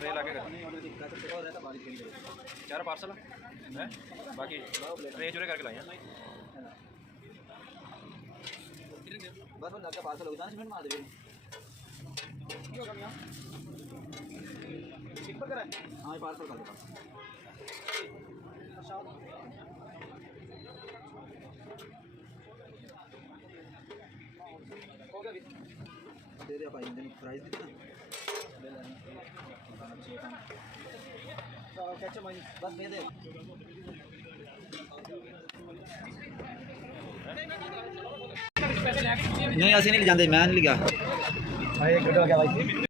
tray ला के चार parcel है बाकी ट्रे चूरे करके लाइए बस बस आपका पार्सल होता है मिनट मार दे सिंपल करा हां ये पार्सल कर दो हो गया दे दे भाई इन्हें प्राइस दे ले लेना तो कैसे भाई बस दे दे नहीं ऐसे नहीं ले जाते मैं नहीं लिया भाई एक घंटा हो गया भाई